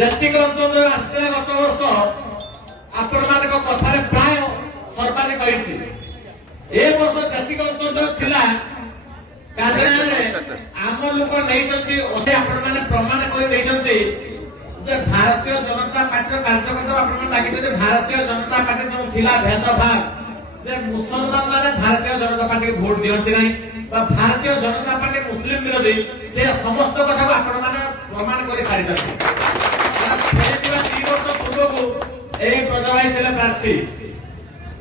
ଜାତିକ ଅନ୍ତର୍ଦ୍ଦୟ ଆସିଥିଲା ଗତ ବର୍ଷ ଆପଣମାନଙ୍କ କଥାରେ ପ୍ରାୟ ସର୍ବାଧିକ ହେଇଛି। ଏ ବର୍ଷ ଜାତିକ ଅନ୍ତର୍ଦ୍ଦୟ ଥିଲା କାନ୍ଦିନାରେ ଆମ ଲୋକ ନେଇଛନ୍ତି ଆପଣମାନେ ପ୍ରମାଣ କରି ଦେଇଛନ୍ତି ଯେ ଭାରତୀୟ ଜନତା ପାର୍ଟିର କାର୍ଯ୍ୟକର୍ତ୍ତା ଆପଣମାନେ ଲାଗିଛନ୍ତି ଭାରତୀୟ ଜନତା ପାର୍ଟି ଯେଉଁ ଥିଲା ଭେଦଭାବ ଯେ ମୁସଲମାନ ମାନେ ଭାରତୀୟ ଜନତା ପାର୍ଟିକୁ ଭୋଟ ଦିଅନ୍ତି ନାହିଁ ବା ଭାରତୀୟ ଜନତା ପାର୍ଟି ମୁସଲିମ ବିରୋଧୀ ସେ ସମସ୍ତ କଥାକୁ ଆପଣମାନେ ପ୍ରମାଣ କରି ସାରିଛନ୍ତି। 2 ବର୍ଷ ପୂର୍ବକୁ এই প্রজাভাই ଥିଲେ প্রার্থী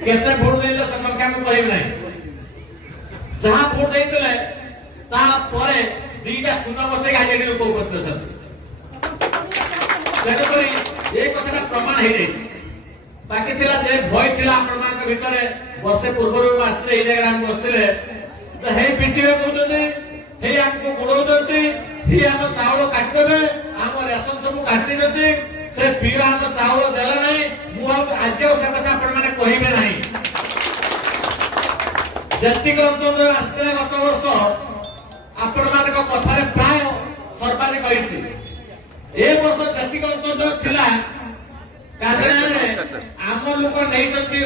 কেতে ভোট দেইলে সে সংখ্যা কো কইব নাই যাহা ভোট দেইতলে তা পরে দুইটা শূন্য বসে গাজেটি লোক উপস্থিত অছন্তি দেখো করি এই কথাটা প্রমাণ হই যাইছে। বাকি ଥିଲା যে ভয় ଥିଲା ଆପଣମାନଙ୍କ ভিতরে ବର୍ଷେ ପୂର୍ବରୁ ଆସିଲେ এই ଜାଗାରେ ଆମେ ବସିଥିଲେ যে হেই ପିଟିବେ କହୁଛନ୍ତି ହେଇ ଆମକୁ ଗୁଡଉଛନ୍ତି ହେଇ ଆମ ଚାଉଳ କାଟିଦେବେ ଆମ ରେସନ ସବୁ କାଟି ଦେଇଛନ୍ତି ସେ ପିଓ ଆମ ଚାଉଳ ଦେଲା ନାହିଁ ମୁଁ ଆଜି ଆଉ ସେ କଥା ଆପଣମାନେ କହିବେ ନାହିଁ। ଜାତିକ ଅନ୍ତର୍ଦ୍ଦୟ ଆସିଥିଲା ଗତ ବର୍ଷ ଆପଣମାନଙ୍କ କଥାରେ ପ୍ରାୟ ସର୍ବାଧିକ ହେଇଛି। ଏ ବର୍ଷ ଜାତିକ ଅନ୍ତର୍ଦ୍ଦୟ ଥିଲା କାନ୍ଦିନାରେ ଆମ ଲୋକ ନେଇଛନ୍ତି